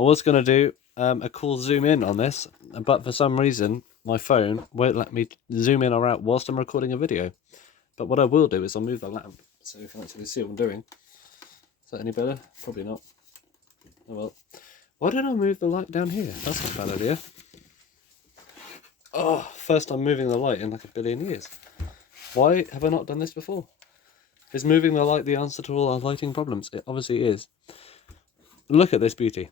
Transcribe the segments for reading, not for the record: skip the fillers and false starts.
was going to do a cool zoom in on this, but for some reason my phone won't let me zoom in or out whilst I'm recording a video. But what I will do is I'll move the lamp so you can actually see what I'm doing. Is that any better? Probably not. Oh well. Why did I move the light down here? That's not a bad idea. Oh, first time moving the light in like a billion years. Why have I not done this before? Is moving the light the answer to all our lighting problems? It obviously is. Look at this beauty.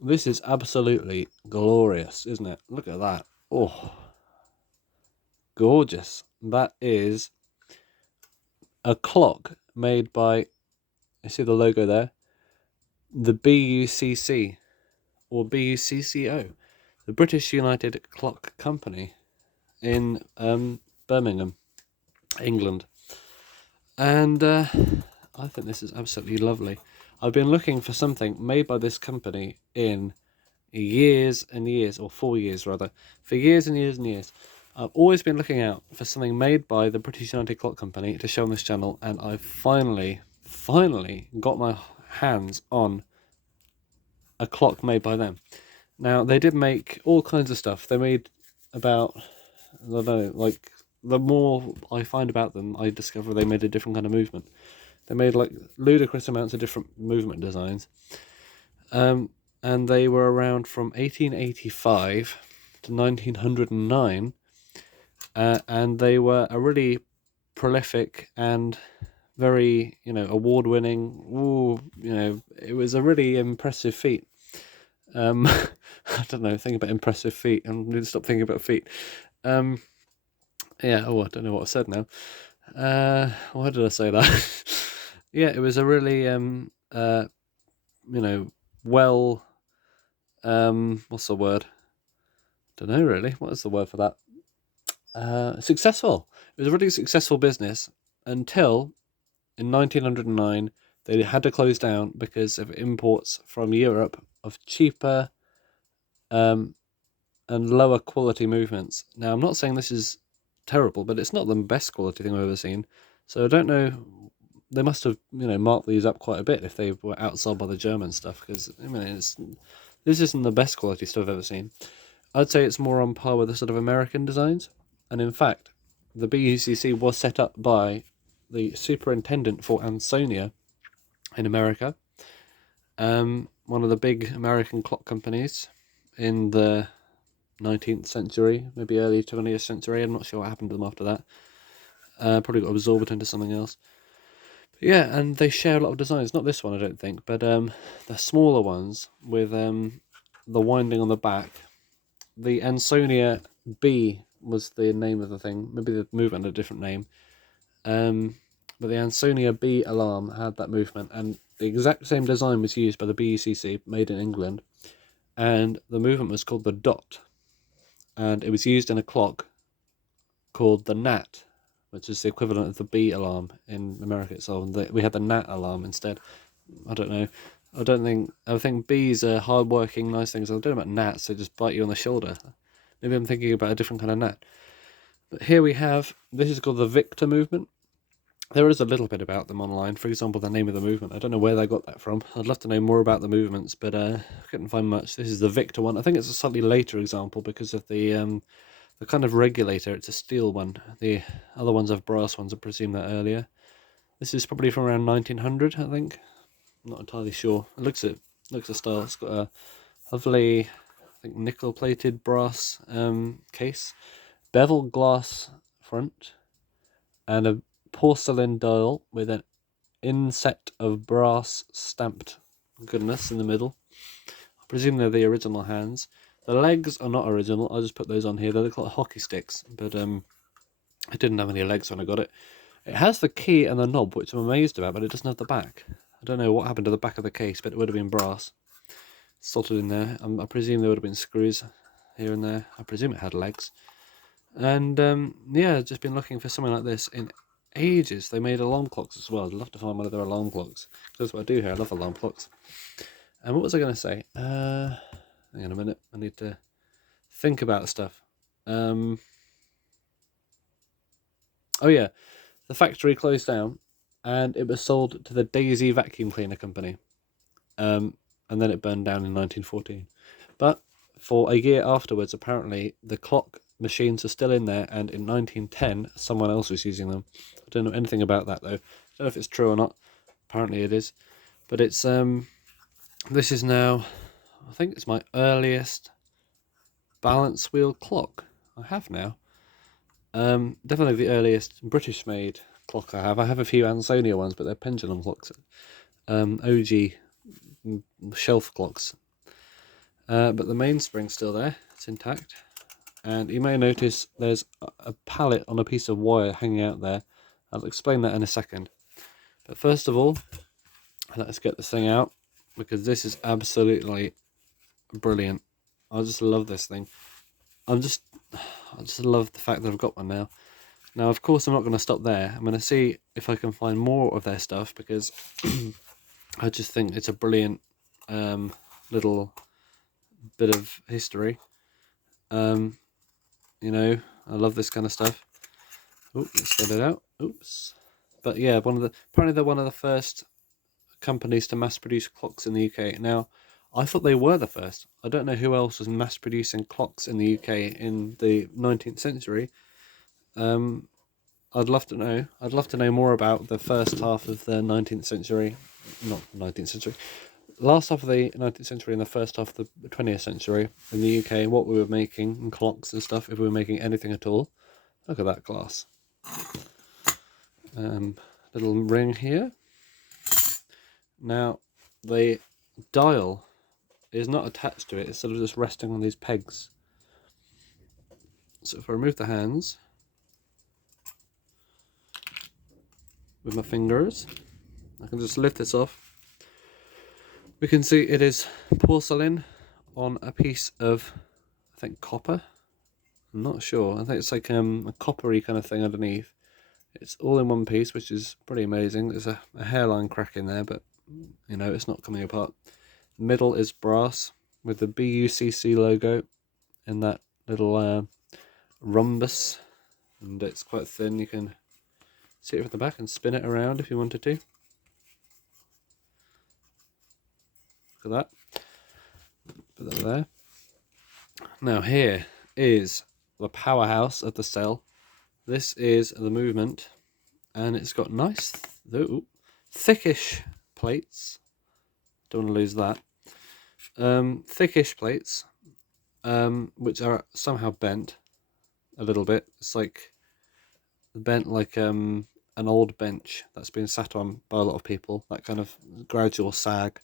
This is absolutely glorious, isn't it? Look at that. Oh, gorgeous. That is a clock made by, you see the logo there? The BUCC, or BUCCO, the British United Clock Company in Birmingham, England. And I think this is absolutely lovely. I've been looking for something made by this company in years and years, or 4 years rather, for years and years and years. I've always been looking out for something made by the British United Clock Company to show on this channel, and I've finally got my hands on a clock made by them. Now, they did make all kinds of stuff. They made about, I don't know, like, the more I find about them, I discover they made a different kind of movement. They made, like, ludicrous amounts of different movement designs. And they were around from 1885 to 1909. And they were a really prolific and very, award-winning. It was a really impressive feat. I don't know. Think about impressive feat. I need to stop thinking about feet. Yeah. Oh, I don't know what I said now. Why did I say that? Yeah, it was a really well. What's the word? Don't know really. What is the word for that? Successful. It was a really successful business until in 1909 they had to close down because of imports from Europe of cheaper and lower quality movements. Now, I'm not saying this is terrible, but it's not the best quality thing I've ever seen. So I don't know. They must have, marked these up quite a bit if they were outsold by the German stuff, because this isn't the best quality stuff I've ever seen. I'd say it's more on par with the sort of American designs. And in fact, the BUCC was set up by the superintendent for Ansonia in America, one of the big American clock companies in the 19th century, maybe early 20th century. I'm not sure what happened to them after that. Probably got absorbed into something else. But yeah, and they share a lot of designs. Not this one, I don't think, but the smaller ones with the winding on the back. The Ansonia B was the name of the thing. Maybe the movement had a different name. But the Ansonia B alarm had that movement, and the exact same design was used by the BUCC, made in England, and the movement was called the Dot, and it was used in a clock called the Nat, which is the equivalent of the B alarm in America itself, and we had the Nat alarm instead. I don't know. I think bees are hard-working, nice things. I don't know about gnats, they just bite you on the shoulder. Maybe I'm thinking about a different kind of gnat. But here we have, this is called the Victor movement. There is a little bit about them online. For example, the name of the movement. I don't know where they got that from. I'd love to know more about the movements, but I couldn't find much. This is the Victor one. I think it's a slightly later example because of the kind of regulator. It's a steel one. The other ones have brass ones. I presume that earlier. This is probably from around 1900, I think. I'm not entirely sure. It looks a style. It's got a lovely, I think, nickel-plated brass case, bevel glass front, and a porcelain dial with an inset of brass stamped goodness in the middle. I presume they're the original hands. The legs are not original. I'll just put those on here. They look like hockey sticks, but it didn't have any legs when I got it. It has the key and the knob, which I'm amazed about, but it doesn't have the back. I don't know what happened to the back of the case, but it would have been brass slotted in there. I presume there would have been screws here and there. I presume it had legs. And yeah, I've just been looking for something like this in ages. They made alarm clocks as well. I'd love to find one of their alarm clocks. That's what I do here. I love alarm clocks. And what was I going to say? Hang on a minute. I need to think about stuff. Oh yeah, the factory closed down, and it was sold to the Daisy Vacuum Cleaner Company. and then it burned down in 1914. But for a year afterwards, apparently the clock machines are still in there, and in 1910 someone else was using them. I don't know anything about that though. I don't know if it's true or not. Apparently it is. But it's this is now, I think it's my earliest balance wheel clock I have now. Definitely the earliest British made clock I have. I have a few Ansonia ones, but they're pendulum clocks. OG shelf clocks. But the mainspring's still there, it's intact. And you may notice there's a pallet on a piece of wire hanging out there. I'll explain that in a second. But first of all, let's get this thing out, because this is absolutely brilliant. I just love this thing. I just love the fact that I've got one now. Now, of course, I'm not going to stop there. I'm going to see if I can find more of their stuff, because I just think it's a brilliant little bit of history. You know, I love this kind of stuff. Oh, let's get it out. Oops. But yeah, apparently they're one of the first companies to mass produce clocks in the UK. Now, I thought they were the first. I don't know who else was mass producing clocks in the UK in the 19th century. I'd love to know. I'd love to know more about the first half of the 19th century. Not 19th century. Last half of the 19th century and the first half of the 20th century in the UK, what we were making in clocks and stuff, if we were making anything at all. Look at that glass. Little ring here. Now, the dial is not attached to it, it's sort of just resting on these pegs. So if I remove the hands with my fingers, I can just lift this off. We can see it is porcelain on a piece of, I think, copper. I'm not sure. I think it's like a coppery kind of thing underneath. It's all in one piece, which is pretty amazing. There's a hairline crack in there, but you know, it's not coming apart. The middle is brass with the BUCC logo in that little rhombus, and it's quite thin. You can see it from the back and spin it around if you wanted to. Look at that. Put that there. Now here is the powerhouse of the cell. This is the movement, and it's got nice, thickish plates. Don't want to lose that. Thickish plates, which are somehow bent a little bit. It's like bent like an old bench that's been sat on by a lot of people. That kind of gradual sag.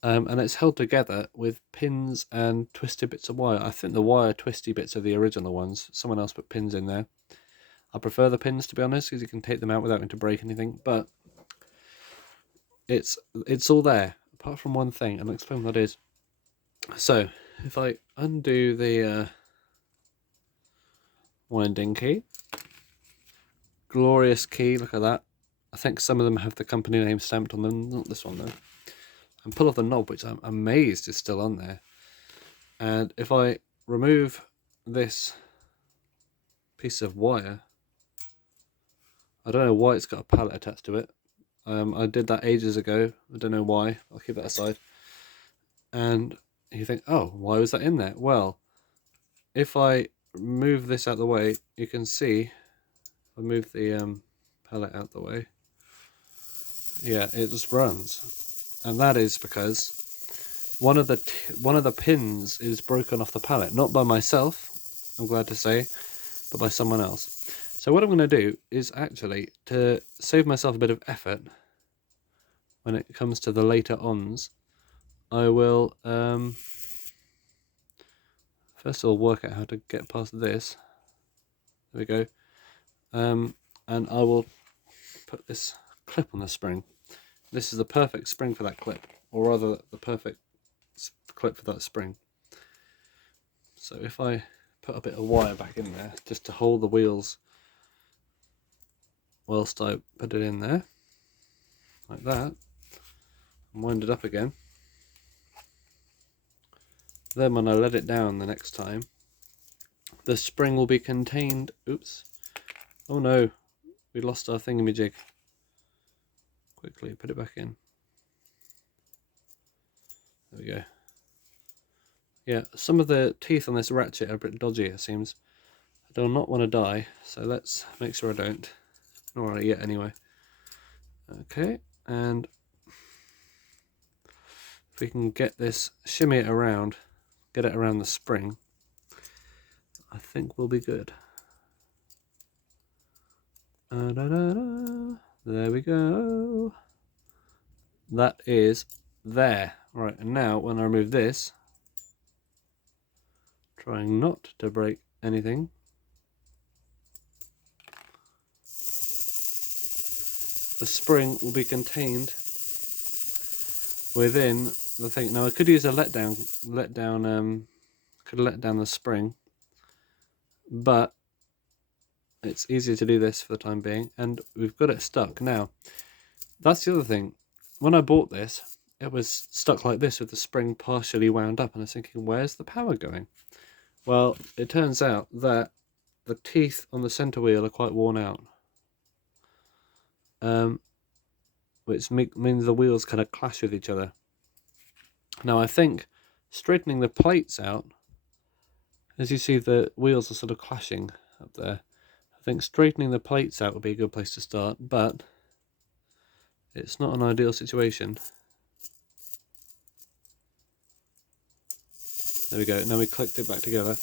And it's held together with pins and twisted bits of wire. I think the wire twisty bits are the original ones. Someone else put pins in there. I prefer the pins, to be honest, because you can take them out without having to break anything. But it's all there, apart from one thing, and I'll explain what that is. So, if I undo the winding key, glorious key, look at that. I think some of them have the company name stamped on them, not this one though. And pull off the knob, which I'm amazed is still on there. And if I remove this piece of wire, I don't know why it's got a pallet attached to it. I did that ages ago. I don't know why. I'll keep that aside. And you think, oh, why was that in there? Well, if I move this out of the way, you can see, I move the pallet out the way. Yeah, it just runs. And that is because one of the pins is broken off the pallet, not by myself, I'm glad to say, but by someone else. So what I'm going to do is actually, to save myself a bit of effort when it comes to the later ons, I will first of all work out how to get past this. There we go. And I will put this clip on the spring. This is the perfect spring for that clip, or rather the perfect clip for that spring. So if I put a bit of wire back in there just to hold the wheels whilst I put it in there, like that, and wind it up again. Then when I let it down the next time, the spring will be contained. Oops. Oh no, we lost our thingamajig. Quickly put it back in. There we go. Yeah, some of the teeth on this ratchet are a bit dodgy, it seems. I do not want to die, so let's make sure I don't. Not right yet, anyway. Okay, and if we can get this, shimmy it around, get it around the spring, I think we'll be good. There we go. That is there. Right, and now when I remove this, trying not to break anything, the spring will be contained within the thing. Now I could use a could let down the spring, but it's easier to do this for the time being, and we've got it stuck. Now, that's the other thing. When I bought this, it was stuck like this with the spring partially wound up, and I was thinking, where's the power going? Well, it turns out that the teeth on the center wheel are quite worn out, which means the wheels kind of clash with each other. Now, I think straightening the plates out, as you see the wheels are sort of clashing up there, I think straightening the plates out would be a good place to start, but it's not an ideal situation. There we go. Now we clicked it back together,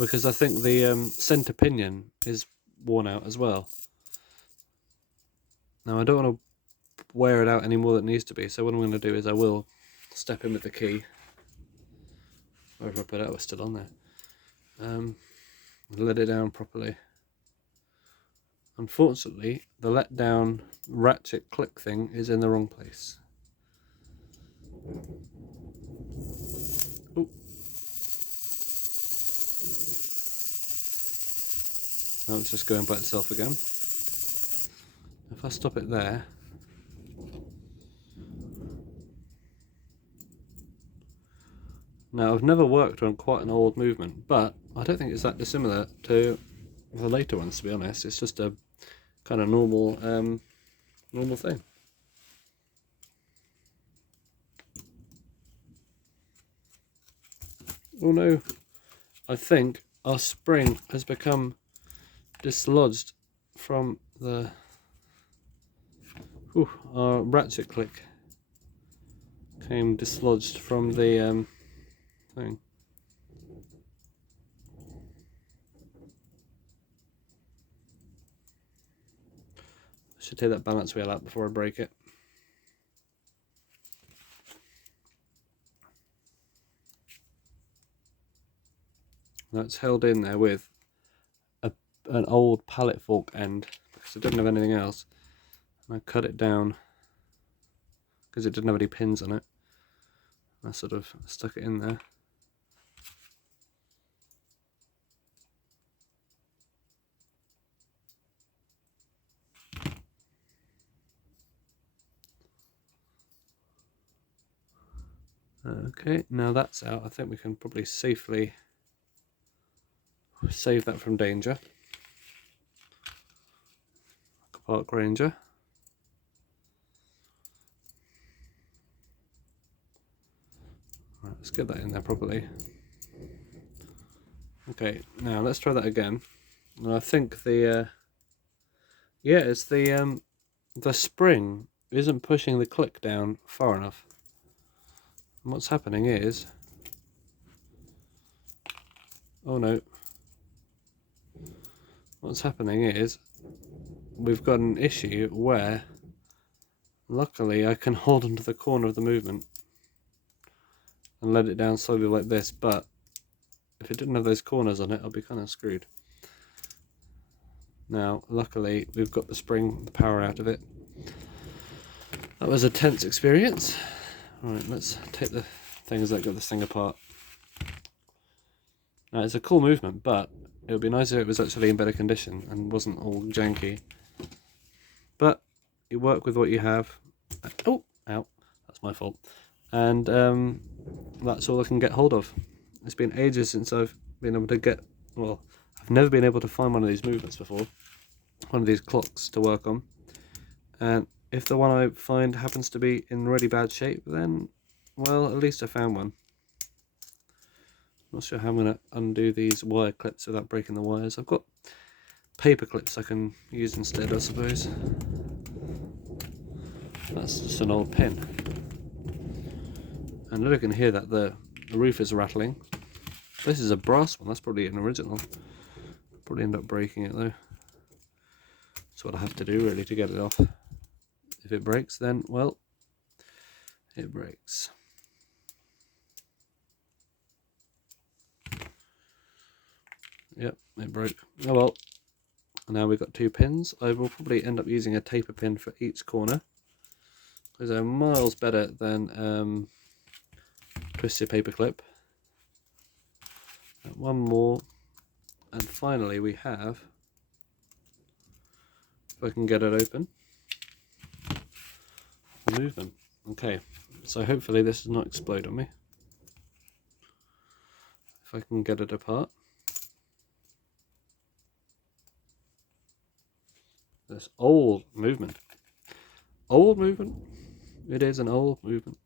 because I think the center pinion is worn out as well. Now I don't want to wear it out any more than it needs to be, so what I'm going to do is I will step in with the key. Or if I put it, it was still on there. Let it down properly. Unfortunately, the let down ratchet click thing is in the wrong place. Ooh. Now it's just going by itself again. If I stop it there, now I've never worked on quite an old movement, but I don't think it's that dissimilar to the later ones, to be honest. It's just a kind of normal thing. Oh no, I think our spring has become dislodged from the our ratchet click came dislodged from the thing. I should take that balance wheel out before I break it. That's held in there with an old pallet fork end, because it didn't have anything else. And I cut it down because it didn't have any pins on it. I sort of stuck it in there. Okay, now that's out, I think we can probably safely save that from danger. Park Ranger. Right, let's get that in there properly. Okay, now let's try that again. And I think the yeah, it's the spring isn't pushing the click down far enough. And what's happening is, oh no, what's happening is we've got an issue where luckily I can hold onto the corner of the movement and let it down slowly like this, but if it didn't have those corners on it, I'd be kind of screwed. Now, luckily, we've got the spring, the power out of it. That was a tense experience. Alright, let's take the things that got this thing apart. Now, it's a cool movement, but it would be nice if it was actually in better condition and wasn't all janky. But you work with what you have. Oh, ow, that's my fault. And that's all I can get hold of. It's been ages since I've been able to get, well, I've never been able to find one of these movements before, one of these clocks to work on. And if the one I find happens to be in really bad shape, then Well, at least I found one. Not sure how I'm going to undo these wire clips without breaking the wires. I've got paper clips I can use instead, I suppose. That's just an old pin. And I can hear that the roof is rattling. This is a brass one, that's probably an original. Probably end up breaking it though. That's what I have to do really to get it off. If it breaks, then, well, it breaks. Yep, it broke. Oh well. Now we've got 2 pins. I will probably end up using a taper pin for each corner. Those are miles better than twisted paper clip. And one more. And finally we have, if I can get it open, movement. Okay, so hopefully this does not explode on me. If I can get it apart. This old movement. Old movement? It is an old movement.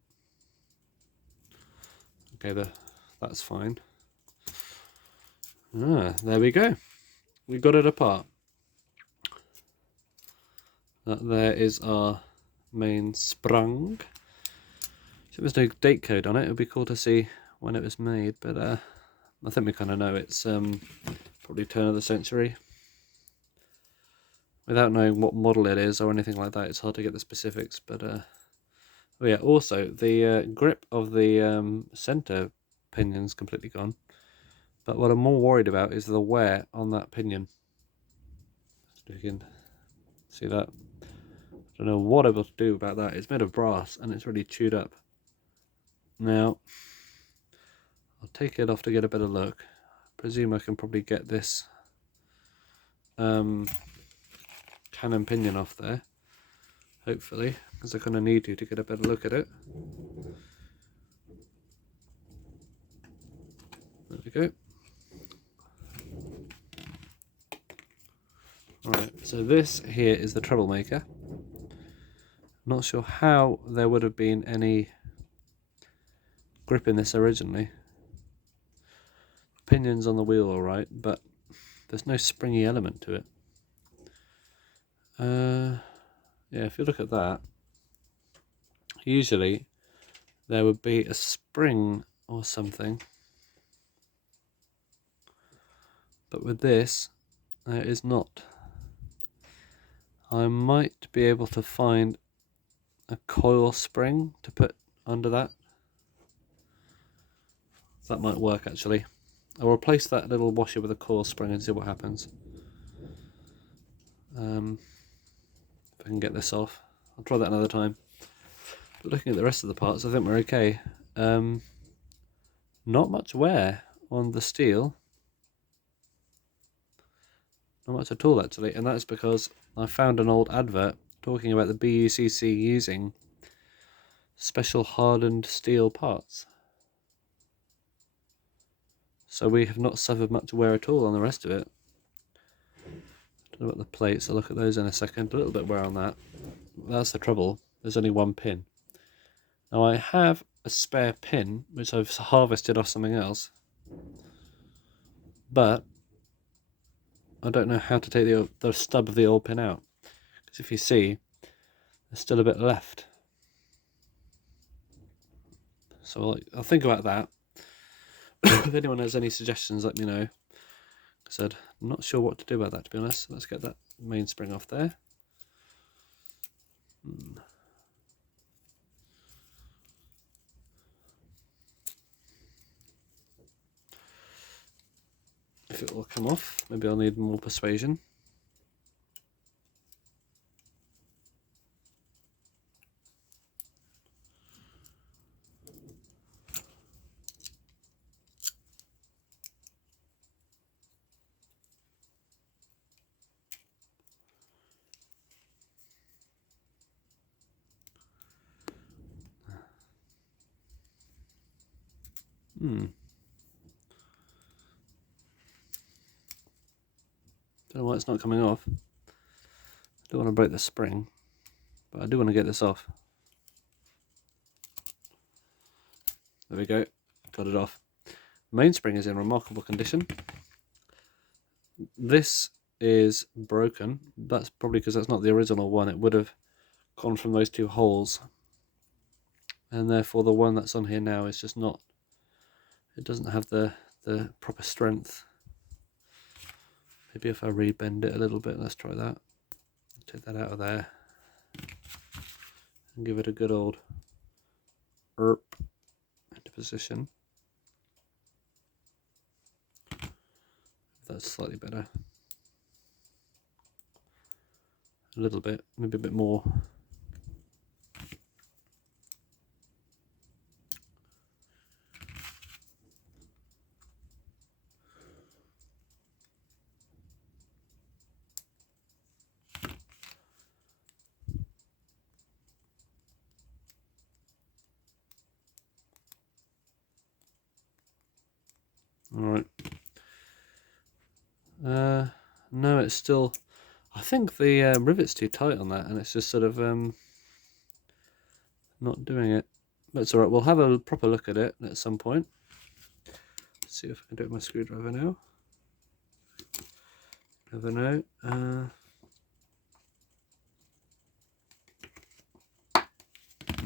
Okay, that's fine. There we go. We got it apart. That there is our main sprung. So there's no date code on it. It would be cool to see when it was made, but I think we kind of know it's probably turn of the century. Without knowing what model it is or anything like that, it's hard to get the specifics. But oh yeah, also the grip of the center pinion's completely gone. But what I'm more worried about is the wear on that pinion. So you can see that. I don't know what I will do about that. It's made of brass and it's really chewed up. Now, I'll take it off to get a better look. I presume I can probably get this cannon pinion off there, hopefully, because I'm going to need to get a better look at it. There we go. Right, so this here is the troublemaker. Not sure how there would have been any grip in this originally. Pinion's on the wheel alright, but there's no springy element to it. Yeah, if you look at that, usually there would be a spring or something, but with this there is not. I might be able to find a coil spring to put under that. That might work actually. I'll replace that little washer with a coil spring and see what happens. If I can get this off. I'll try that another time. But looking at the rest of the parts, I think we're okay. Not much wear on the steel. Not much at all actually, and that's because I found an old advert talking about the BUCC using special hardened steel parts. So we have not suffered much wear at all on the rest of it. Don't know about the plates, I'll look at those in a second. A little bit wear on that. That's the trouble, there's only one pin. Now I have a spare pin, which I've harvested off something else. But I don't know how to take the stub of the old pin out. Because if you see, there's still a bit left. So I'll think about that. If anyone has any suggestions, let me know. Like I said, I'm not sure what to do about that, to be honest. Let's get that main spring off there. If it will come off, maybe I'll need more persuasion. Don't know why it's not coming off. I don't want to break the spring, but I do want to get this off. There we go, got it off. Mainspring is in remarkable condition. This is broken. That's probably because that's not the original one. It would have gone from those two holes, and therefore the one that's on here now is just not, it doesn't have the proper strength. Maybe if I rebend it a little bit, let's try that. Take that out of there and give it a good old erp into position. That's slightly better. A little bit, maybe a bit more. Alright. No, it's still, I think the rivet's too tight on that, and it's just sort of not doing it. But it's alright, we'll have a proper look at it at some point. Let's see if I can do it with my screwdriver now. Never know.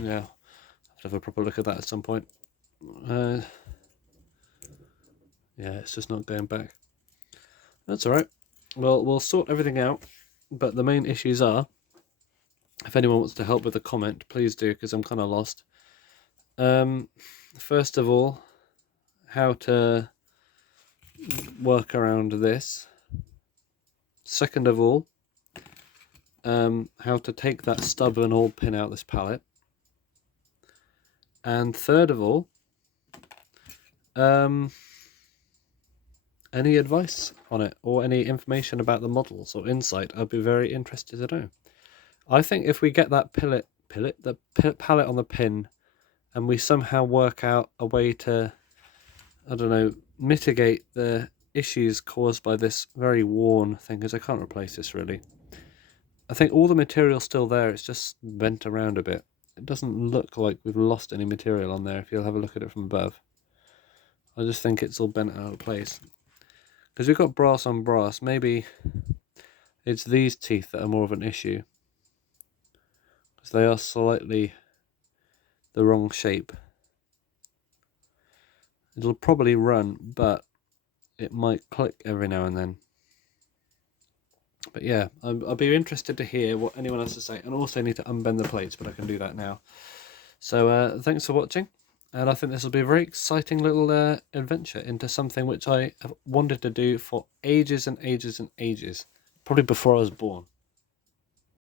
Yeah, I'll have to have a proper look at that at some point. Yeah, it's just not going back. That's alright. Well, we'll sort everything out, but the main issues are, if anyone wants to help with a comment, please do, because I'm kind of lost. First of all, how to work around this. Second of all, how to take that stub and all pin out this pallet. And third of all, any advice on it or any information about the models or insight, I'd be very interested to know. I think if we get that pallet on the pin, and we somehow work out a way to, I don't know, mitigate the issues caused by this very worn thing, because I can't replace this really. I think all the material's still there, it's just bent around a bit. It doesn't look like we've lost any material on there if you'll have a look at it from above. I just think it's all bent out of place. Because we've got brass on brass, maybe it's these teeth that are more of an issue. Because they are slightly the wrong shape. It'll probably run, but it might click every now and then. But yeah, I'll be interested to hear what anyone else has to say. And also need to unbend the plates, but I can do that now. So thanks for watching. And I think this will be a very exciting little adventure into something which I have wanted to do for ages and ages and ages. Probably before I was born.